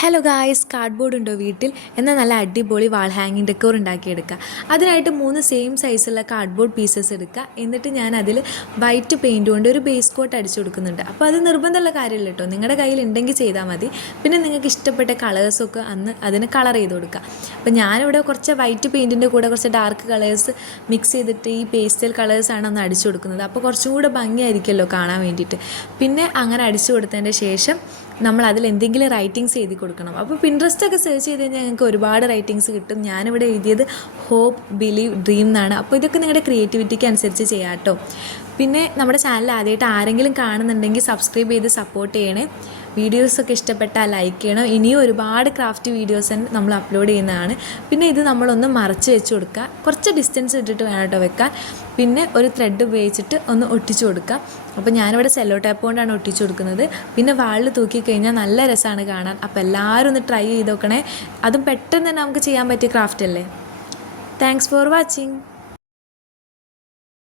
Hello guys, cardboard ഉണ്ടോ വീട്ടിൽ? എന്നാൽ നല്ല അടിപൊളി വാൾ ഹാങ്ങിങ് ഡെക്കോർ ഉണ്ടാക്കിയെടുക്കുക. അതിനായിട്ട് 3 സെയിം സൈസുള്ള കാർഡ്ബോർഡ് പീസസ് എടുക്കുക. എന്നിട്ട് ഞാൻ അതിൽ വൈറ്റ് പെയിൻറ്റ് കൊണ്ട് ഒരു ബേസ് കോട്ട് അടിച്ചു കൊടുക്കുന്നുണ്ട്. അപ്പോൾ അത് നിർബന്ധമുള്ള കാര്യമില്ല കേട്ടോ, നിങ്ങളുടെ കയ്യിൽ ഉണ്ടെങ്കിൽ ചെയ്താൽ മതി. പിന്നെ നിങ്ങൾക്ക് ഇഷ്ടപ്പെട്ട കളേഴ്സൊക്കെ അതിന് കളർ ചെയ്ത് കൊടുക്കുക. അപ്പോൾ ഞാനിവിടെ കുറച്ച് വൈറ്റ് പെയിൻറ്റിൻ്റെ കൂടെ കുറച്ച് ഡാർക്ക് കളേഴ്സ് മിക്സ് ചെയ്തിട്ട് ഈ പേസ്റ്റൽ കളേഴ്സാണ് ഒന്ന് അടിച്ചു കൊടുക്കുന്നത്. അപ്പോൾ കുറച്ചും കൂടെ ഭംഗിയായിരിക്കുമല്ലോ കാണാൻ വേണ്ടിയിട്ട്. പിന്നെ അങ്ങനെ അടിച്ചു കൊടുത്തതിൻ്റെ ശേഷം നമ്മൾ അതിൽ എന്തെങ്കിലും റൈറ്റിങ്സ് എഴുതി കൊടുക്കണം. അപ്പോൾ പിൻട്രസ്റ്റൊക്കെ സെർച്ച് ചെയ്ത് കഴിഞ്ഞാൽ ഞങ്ങൾക്ക് ഒരുപാട് റൈറ്റിങ്സ് കിട്ടും. ഞാനിവിടെ എഴുതിയത് ഹോപ്പ്, ബിലീവ്, ഡ്രീം എന്നാണ്. അപ്പോൾ ഇതൊക്കെ നിങ്ങളുടെ ക്രിയേറ്റിവിറ്റിക്ക് അനുസരിച്ച് ചെയ്യാം കേട്ടോ. പിന്നെ നമ്മുടെ ചാനൽ ആദ്യമായിട്ട് ആരെങ്കിലും കാണുന്നുണ്ടെങ്കിൽ സബ്സ്ക്രൈബ് ചെയ്ത് സപ്പോർട്ട് ചെയ്യണേ. വീഡിയോസൊക്കെ ഇഷ്ടപ്പെട്ടാൽ ലൈക്ക് ചെയ്യണം. ഇനിയും ഒരുപാട് ക്രാഫ്റ്റ് വീഡിയോസ് നമ്മൾ അപ്ലോഡ് ചെയ്യുന്നതാണ്. പിന്നെ ഇത് നമ്മളൊന്ന് മറച്ച് വെച്ച് കൊടുക്കുക. കുറച്ച് ഡിസ്റ്റൻസ് ഇട്ടിട്ട് വേണം കേട്ടോ വെക്കാൻ. പിന്നെ ഒരു ത്രെഡ് ഉപയോഗിച്ചിട്ട് ഒന്ന് ഒട്ടിച്ചു കൊടുക്കുക. അപ്പോൾ ഞാനിവിടെ സെല്ലോ ടാപ്പ് കൊണ്ടാണ് ഒട്ടിച്ചു കൊടുക്കുന്നത്. പിന്നെ വാളിൽ തൂക്കിക്കഴിഞ്ഞാൽ നല്ല രസമാണ് കാണാൻ. അപ്പോൾ എല്ലാവരും ഒന്ന് ട്രൈ ചെയ്ത് നോക്കണേ. അതും പെട്ടെന്ന് തന്നെ നമുക്ക് ചെയ്യാൻ പറ്റിയ ക്രാഫ്റ്റ് അല്ലേ. Thanks for watching.